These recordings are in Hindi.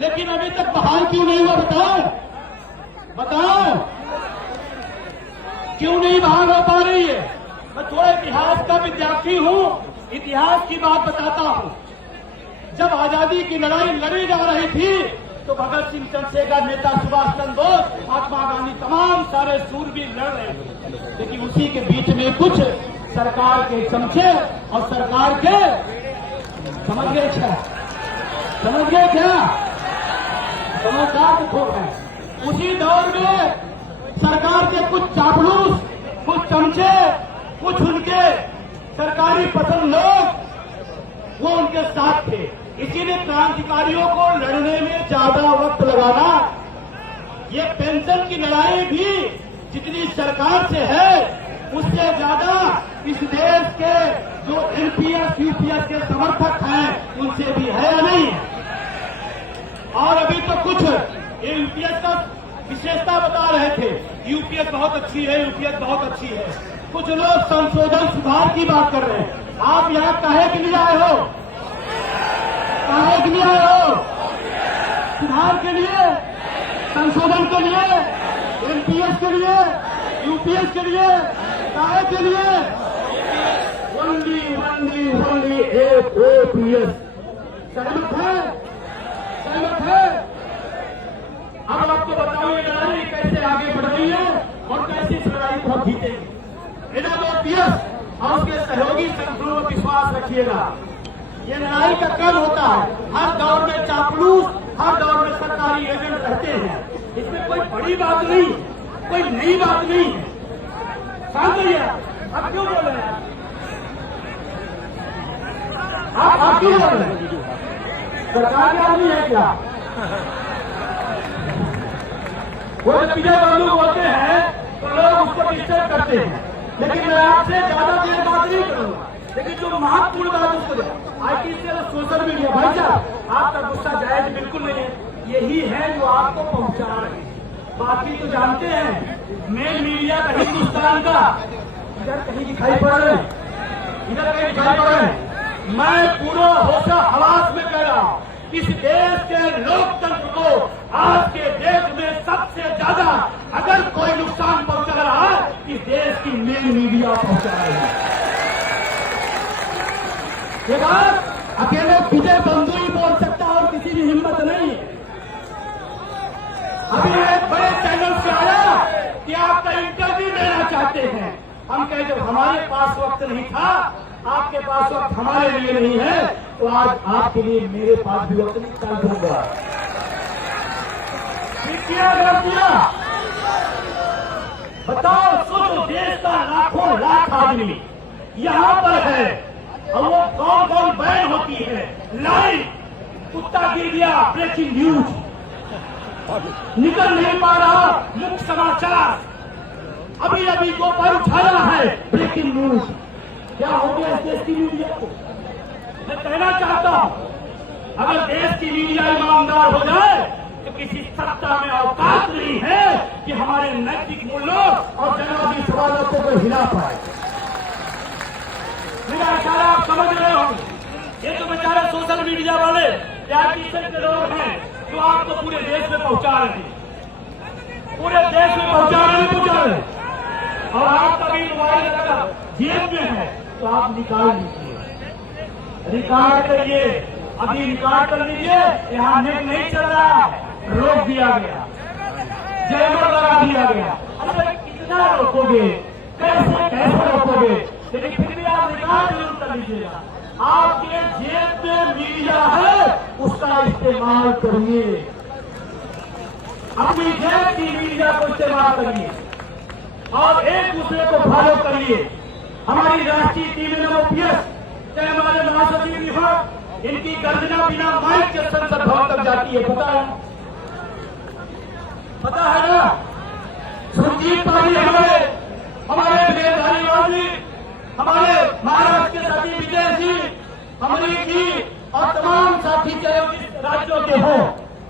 लेकिन अभी तक बहाल क्यों नहीं हुआ? बताओ बताओ, क्यों नहीं बहाल हो पा रही है? मैं थोड़ा इतिहास का विद्यार्थी हूं, इतिहास की बात बताता हूं। जब आजादी की लड़ाई लड़ी जा रही थी तो भगत सिंह, चंद्रशेखर, नेता सुभाष चंद्र बोस, महात्मा गांधी, तमाम सारे सूरवीर लड़ रहे थे। लेकिन उसी के बीच में कुछ सरकार के चमचे और सरकार के, समझ गए क्या? समझ गए क्या? समझदार तो खूब है। उसी दौर में सरकार के कुछ चापलूस, कुछ चमचे, कुछ उनके सरकारी पसंद लोग वो उनके साथ थे। इसीलिए क्रांतिकारियों को लड़ने में ज्यादा वक्त लगाना। ये पेंशन की लड़ाई भी जितनी सरकार से है उससे ज्यादा इस देश के जो एनपीएस यूपीएस के समर्थक हैं उनसे भी है या नहीं? और अभी तो कुछ यूपीएस का विशेषता बता रहे थे, यूपीएस बहुत अच्छी है, यूपीएस बहुत अच्छी है। कुछ लोग संशोधन सुधार की बात कर रहे हैं। आप यहाँ काहे के लिए आए हो? काहे के लिए आए हो? सुधार के लिए, संशोधन के लिए, एनपीएस के लिए, यूपीएस के लिए, काहे के लिए? Only APS. सहमत है? सहमत है? अब आपको बताओ ये लड़ाई कैसे आगे बढ़ रही है और कैसे इस लड़ाई को हम जीतेंगे। एनपीएस और उसके सहयोगी संगठनों पर विश्वास रखिएगा। ये लड़ाई का कल होता है। हर दौर में चापलूस, हर दौर में सरकारी एजेंट रहते हैं। इसमें कोई बड़ी बात नहीं, कोई नई बात नहीं है। शांत रहिए। आप क्यों बोल रहे हैं? आप क्यों बोल रहे हैं? सरकार के आदमी है क्या? वो विजय बंधु बोलते हैं तो लोग उसको डिस्टर्ब करते हैं। लेकिन मैं आपसे ज्यादा देर बात नहीं करूंगा। लेकिन जो महत्वपूर्ण बात उसको आईटी से सोशल मीडिया, भाई साहब आपका गुस्सा जायज बिल्कुल नहीं है। यही है जो आपको पहुंचा रहे हैं। बाकी तो जानते हैं मेन मीडिया का हिंदुस्तान का इधर कहीं दिखाई पड़ रहे हैं, इधर कहीं दिखाई पड़ रहे हैं। मैं पूरा होशा हवास में कह रहा हूं, इस देश के लोकतंत्र को आज के देश में सबसे ज्यादा अगर कोई नुकसान पहुंचा रहा है इस देश की मेन मीडिया पहुंचा रही है। ये बात अकेले विजय बंधु ही बोल सकता और किसी की हिम्मत नहीं है। अभी एक बड़े चैनल से आया कि आपका इंटरव्यू लेना चाहते हैं। हम कहे जब हमारे पास वक्त नहीं था, आपके पास वक्त हमारे लिए नहीं है, तो आज आपके लिए मेरे पास भी वक्त नहीं, कल दूंगा। बताओ, सोचो देश का लाखों लाख आदमी यहाँ पर है और वो कौन कौन बैन होती है। लाइव कुत्ता गिर गया, ब्रेकिंग न्यूज, निकल नहीं पा रहा मुख्य समाचार, अभी अभी को पर उठाना है ब्रेकिंग न्यूज। क्या हो गया इस देश की मीडिया को? मैं कहना चाहता हूं अगर देश की मीडिया ईमानदार हो जाए तो किसी सत्ता में औकात नहीं है कि हमारे नैतिक मूल्यों और जनाबी सवालों को कोई हिला पाए। मेरा इशारा आप समझ रहे हो। ये तो बेचारे सोशल मीडिया वाले के लोग हैं जो आपको पूरे देश में पहुंचा रहे हैं, पूरे देश में पहुंचा रहे हैं। और आपका भी मोबाइल अगर जेब में है तो आप निकाल लीजिए, रिकॉर्ड करिए। अभी रिकॉर्ड कर लीजिए। यहाँ नेट नहीं चल रहा है, रोक दिया गया, जैमर लगा दिया गया। अरे कितना रोकोगे, कैसे कैसे रोकोगे? लेकिन फिर भी आप रिकॉर्ड जरूर कर लीजिएगा। आपके जेब में मीडिया है, उसका इस्तेमाल करिए। अपनी जेब की मीडिया को इस्तेमाल करिए और एक दूसरे को फॉलो करिए। हमारी राष्ट्रीय टीम ओपीएस, चाहे हमारे महासचिव विभाग, इनकी गर्जना बिना माइक के संसद भवन तक जाती है। पता है ना? सुरजीत पाली हमारे बेधारीवाल जी, हमारे महाराष्ट्र के साथी विजय सिंह, अमरीकी और तमाम साथी चाहे राज्यों के हो,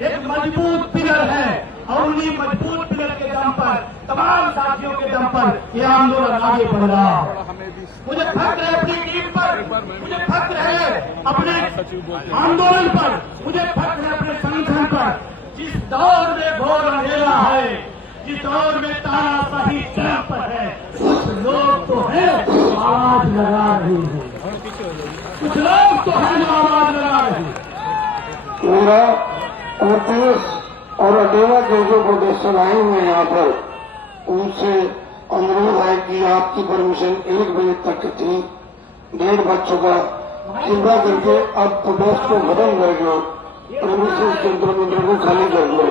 एक मजबूत पिलर है और उन्हीं मजबूत पिलर के दम पर, तमाम साथियों के दम पर ये आंदोलन आगे बढ़ रहा है। मुझे फख्र है अपनी टीम पर, मुझे फख्र है अपने आंदोलन पर, मुझे फख्र है अपने संगठन पर। जिस दौर में घोर अंधेरा है, जिस दौर में तानाशाही चरम पर है, कुछ लोग तो हैं आवाज लगा रहे हैं, कुछ लोग तो हैं आवाज लगा रहे हैं। मेरा कोटेश और अडेवा जो प्रोटेस्टर आए हुए यहाँ पर, उनसे अनुरोध है कि आपकी परमिशन 1 बजे तक थी, 1:30 बज चुका, कृपया करके अब प्रोटेस्ट को खत्म कर दो, प्रेमिसेस केंद्र को खाली कर दो।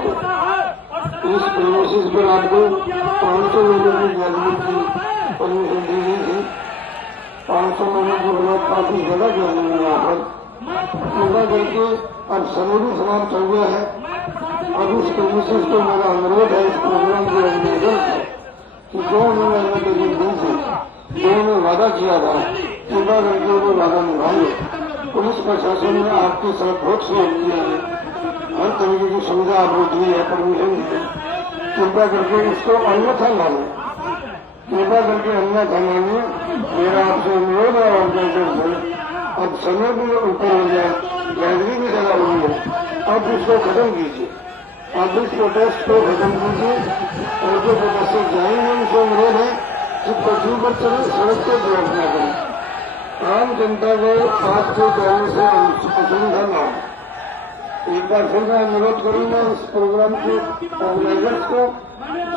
इस प्रेमिसेस पर आपको 500 लोगों की गैलरी की परमिशन दी गई थी। 500 लोगों के लोग काफी ज्यादा गैलरी है यहाँ पर। कृपया करके अब समय भी समाप्त हो गया है। अब इस प्रेमिसेस को मेरा अनुरोध है, इस प्रोग्राम के ऑर्गेनाइजर से, कि जो उन्होंने एडवर्टाइजमेंट दी थी, जो उन्होंने वादा किया था, कृपया करके वो वादा निभाएंगे। पुलिस प्रशासन ने आपके साथ बहुत सहयोग किया है, हर तरीके की सुविधा आपको दी है, परमिशन दी है। कृपया करके इसको अन्यथा माने, कृपया करके अन्यथा मानिए। मेरा आपसे अनुरोध है ऑर्गेनाइजर से, अब समय भी ऊपर हो गया, गैलरी भी जगह हुई है, अब इसको खत्म कीजिए, अब इस प्रोटेस्ट को खत्म कीजिए। और जो प्रोटेस्टर जाएंगे उनसे अनुरोध है कि पटरी पर चले, सड़क को ब्लॉक न करें। आम जनता को आज के जाने से असुविधा न हो। एक बार फिर मैं अनुरोध करूंगा इस प्रोग्राम के ऑर्गेनाइजर्स को,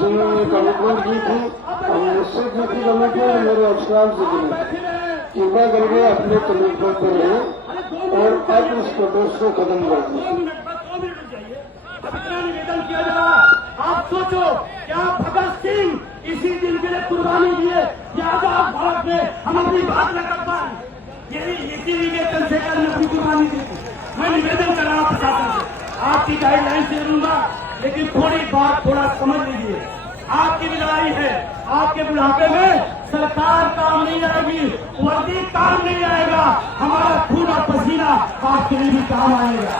जिन्होंने कमिटमेंट की थी और मुझसे की थी कमिटमेंट, मेरे अफसरान से की थी, कृपया करके अपने कमिटमेंट पर रहे और अब इस प्रोटेस्ट को खत्म कर दें। निवेदन किया जा रहा है, आप सोचो क्या भगत सिंह इसी दिन के लिए कुर्बानी दिए, या आजाद भारत में हम अपनी बात न कर पाए, यही इसी निवेदन से कर अपनी कुर्बानी दी। मैं निवेदन कर रहा हूं प्रशासन से, आपकी गाइडलाइन से लूंगा, लेकिन थोड़ी बात थोड़ा समझ लीजिए। आपकी भी लड़ाई है, आपके बुढ़ापे में सरकार काम नहीं आएगी, वर्दी काम नहीं आएगा, हमारा खून और पसीना आपके लिए भी काम आएगा।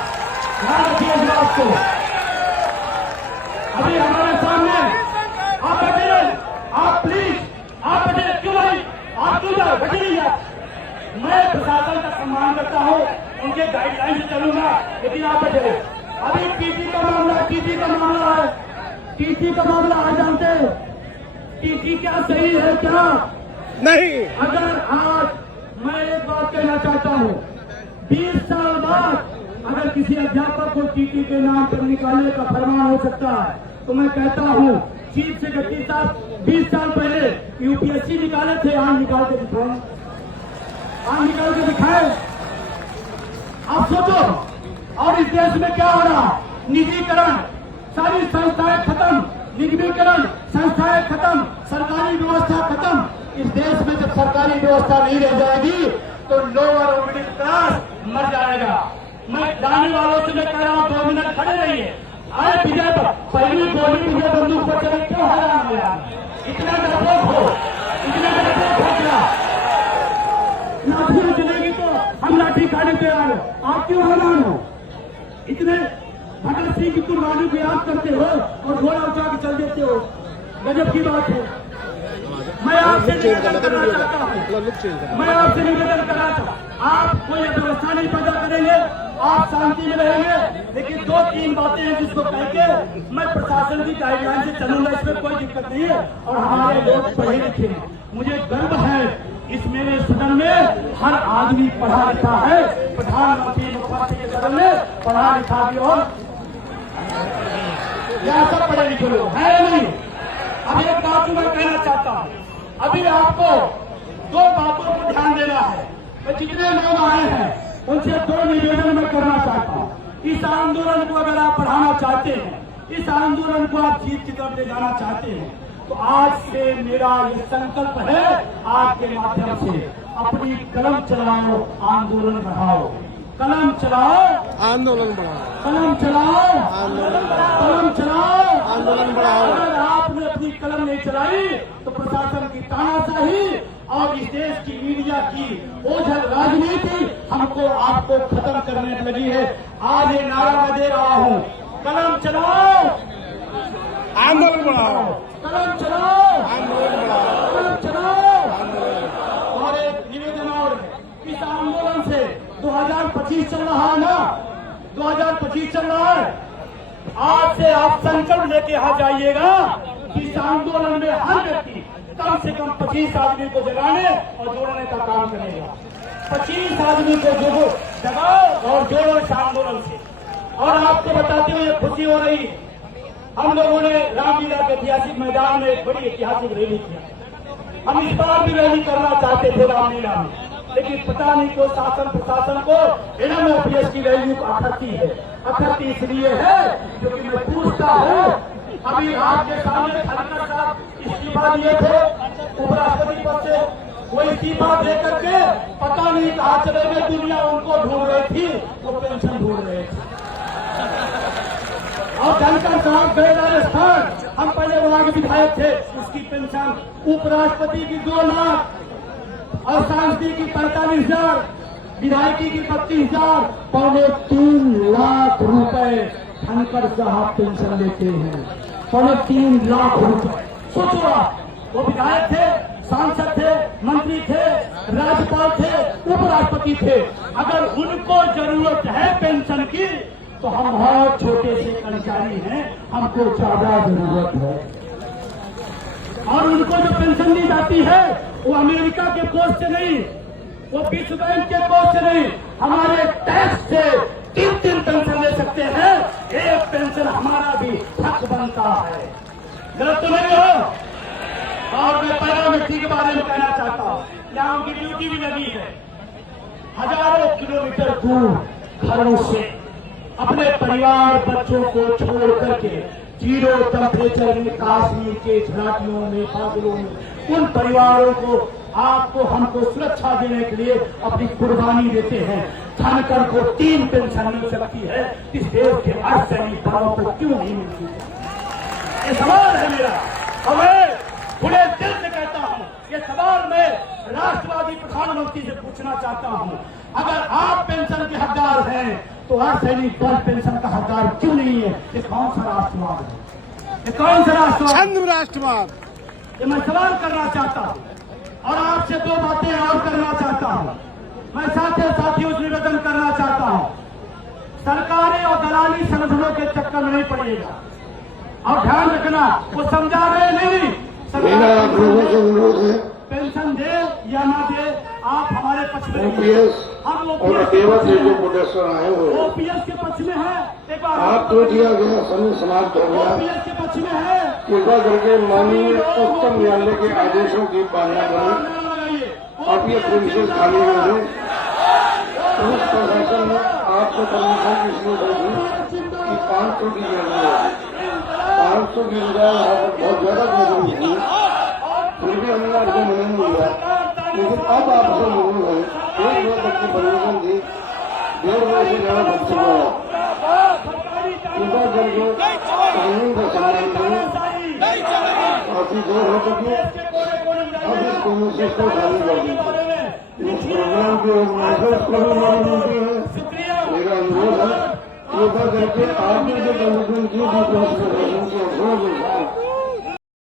ध्यान रखिए इस बात को। अभी हमारे सामने आप बैठे, आप प्लीज आप बैठे, क्यों भाई आप क्यों जाओ, बैठे नहीं आप। मैं प्रशासन का सम्मान करता हूँ, उनके गाइडलाइन से चलूंगा, लेकिन आप बैठे। अभी टीटी का मामला है, टीटी का मामला आज जानते हैं, टीटी क्या सही है क्या नहीं। अगर आज मैं एक बात कहना चाहता हूँ, 20 साल बाद अगर किसी अध्यापक को टीटी के नाम पर निकालने का फरमान हो सकता है, तो मैं कहता हूँ चीफ सेक्रेटरी साहब 20 साल पहले यूपीएससी निकाले थे, आज निकाल के दिखाए, आज निकाल के दिखाए। आप सोचो, और इस देश में क्या हो रहा, निजीकरण, सारी संस्थाएं खत्म, निगमीकरण, संस्थाएं खत्म, सरकारी व्यवस्था खत्म। इस देश में जब सरकारी व्यवस्था नहीं रह जाएगी तो लोअर और मिडिल क्लास मर जाएगा। मैं जाने वालों से मैं कह रहा हूं 2 मिनट खड़े रहिए। अरे विजय पर पहली गोली विजय बंदूक पर चले, क्यों हैरान हो यार, इतना डरपोक हो, इतना डरपोक हो क्या? लाठियां चलेगी तो हम लाठी खाने तैयार हो, आप क्यों हैरान हो? इतने भगत सिंह की कुर्बानी को याद करते हो और घोड़ा उठा के चल देते हो, गजब की बात है। मैं आपसे निवेदन करना चाहता हूँ, मैं आपसे निवेदन करना चाहता हूँ, आप कोई व्यवस्था नहीं पैदा करेंगे, आप शांति में रहेंगे, लेकिन 2-3 बातें हैं जिसको कह के मैं प्रशासन की गाइडलाइन से चलूंगा, इसमें कोई दिक्कत नहीं है। और हमारे लोग पढ़े लिखे हैं, मुझे गर्व है इस मेरे सदन में हर आदमी पढ़ा लिखा है, प्रधानमंत्री मुख्यमंत्री के सदन में पढ़ा लिखा भी और यहाँ सब पढ़े लिखे लोग है नहीं। अब एक बात मैं कहना चाहता हूँ, अभी आपको 2 बातों पर ध्यान देना है। मैं जितने लोग आए हैं उनसे 2 निवेदन मैं करना चाहता हूँ। इस आंदोलन को अगर आप बढ़ाना चाहते हैं, इस आंदोलन को आप जीत की तरफ ले जाना चाहते हैं, तो आज से मेरा ये संकल्प है, आपके माध्यम से अपनी कलम चलाओ, आंदोलन बढ़ाओ, कलम चलाओ, आंदोलन बढ़ाओ, कलम चलाओ, आंदोलन बढ़ाओ, कलम चलाओ, आंदोलन बढ़ाओ। अगर आपने अपनी कलम नहीं चलाई तो प्रशासन की तानाशाही और इस देश की मीडिया की ओझल राजनीति हमको आपको खत्म करने लगी है। आज ये नारा मैं दे रहा हूँ, कलम चलाओ, आंदोलन बढ़ाओ, कलम चलाओ, आंदोलन बढ़ाओ, कलम चलाओ। और एक निवेदन और, इस आंदोलन से 2025 चल रहा है ना, 2025 चल रहा है, आज से आप संकल्प लेके यहाँ जाइएगा कि इस आंदोलन में हर व्यक्ति कम से कम 25 आदमी को जगाने और जोड़ने का काम करेगा। 25 आदमी को जगाओ और जोड़ो इस आंदोलन से। और आपको बताते हुए खुशी हो रही, हम लोगों ने रामलीला के ऐतिहासिक मैदान में एक बड़ी ऐतिहासिक रैली किया। हम इस बार भी रैली करना चाहते थे रामलीला में, लेकिन पता नहीं क्यों शासन प्रशासन को NMOPS की रैली को अखरती है। अखरती इसलिए है क्योंकि मैं पूछता हूँ, अभी आपके सामने खनकर साहब इस्तीफा दिए थे उपराष्ट्रपति पद से, वो इस्तीफा दे करके पता नहीं कहाँ चले गए, दुनिया उनको ढूंढ रही थी, वो पेंशन ढूंढ रहे थे। और धनकर साहब गए राजस्थान, हम पहले वहां के विधायक थे, उसकी पेंशन उपराष्ट्रपति की 2 लाख और सांसद की 45,000, विधायकी की 32,000, 3 लाख रुपए धनकर साहब पेंशन लेते हैं। 3 लाख रुपए। सोचो आप, वो विधायक थे, सांसद थे, मंत्री थे, राज्यपाल थे, उपराष्ट्रपति थे। अगर उनको जरूरत है पेंशन की तो हम बहुत छोटे से कर्मचारी हैं, हमको ज्यादा जरूरत है। और उनको जो पेंशन दी जाती है वो अमेरिका के कोष से नहीं, वो विश्व बैंक के कोष से नहीं, हमारे टैक्स से 3 पेंशन ले सकते हैं। एक पेंशन हमारा भी हक बनता है। गलत तो नहीं हो। और मैं पैरामेट्री के बारे में कहना चाहता हूँ, यहाँ उनकी ड्यूटी भी लगी है। हजारों किलोमीटर दूर घरों से अपने परिवार बच्चों को छोड़ करके 0 टेम्परेचर में कश्मीर के घाटियों में, बादलों में, उन परिवारों को, आपको, हमको सुरक्षा देने के लिए अपनी कुर्बानी देते हैं। धनकर को 3 पेंशन मिल सकती है, इस देश के अर्धसैनिक बलों को क्यों नहीं मिलती? ये सवाल है मेरा, और मैं बड़े दिल से कहता हूँ, ये सवाल मैं राष्ट्रवादी प्रधानमंत्री से पूछना चाहता हूँ। अगर आप पेंशन के हकदार हैं तो अर्धसैनिक बल पेंशन का हकदार क्यों नहीं है? ये कौन सा राष्ट्रवाद है? ये कौन सा राष्ट्रवाद? छंद राष्ट्रवाद। ये मैं सवाल करना चाहता हूँ और आपसे 2 बातें और करना चाहता हूँ। मैं साथियों से निवेदन करना चाहता हूँ, सरकारें और दलाली संगठनों के चक्कर में नहीं पड़िएगा। और ध्यान रखना, वो समझा रहे नहीं, मेरा आप लोगों से अनुरोध है, पेंशन दे या ना दे, आप हमारे पक्ष में OPS हम और अकेवा से जो प्रोटेस्टर आए हुए हैं, OPS के पक्ष में है। एक बार आपको दिया गया समय समाप्त हो गया। OPS के पक्ष में है। कृपा करके माननीय उच्चतम न्यायालय के आदेशों की पालना करें। आप ये प्रोविजन खाली रहे। पुलिस प्रशासन ने आपको परमिशन इसलिए दी कि 500 की जरूरत है, 500 की बजाय यहाँ पर बहुत ज्यादा जरूरी थी, फिर भी हमने आपको नहीं मिला। लेकिन अब आपसे जरूर है, 1 बजे तक की परमिशन थी, 1:30 बजे से ज्यादा बच चुका है। कृपा करके कानून का सम्मान करें। काफी देर हो चुकी है, अब इस कम्युनिस्ट को खाली कर दीजिए। इस प्रोग्राम के ऑर्गेनाइजर्स को भी मेरी विनती है, मेरा अनुरोध है, कृपा करके आपने जो कमिटमेंट की थी पुलिस प्रशासन के अफसरों के साथ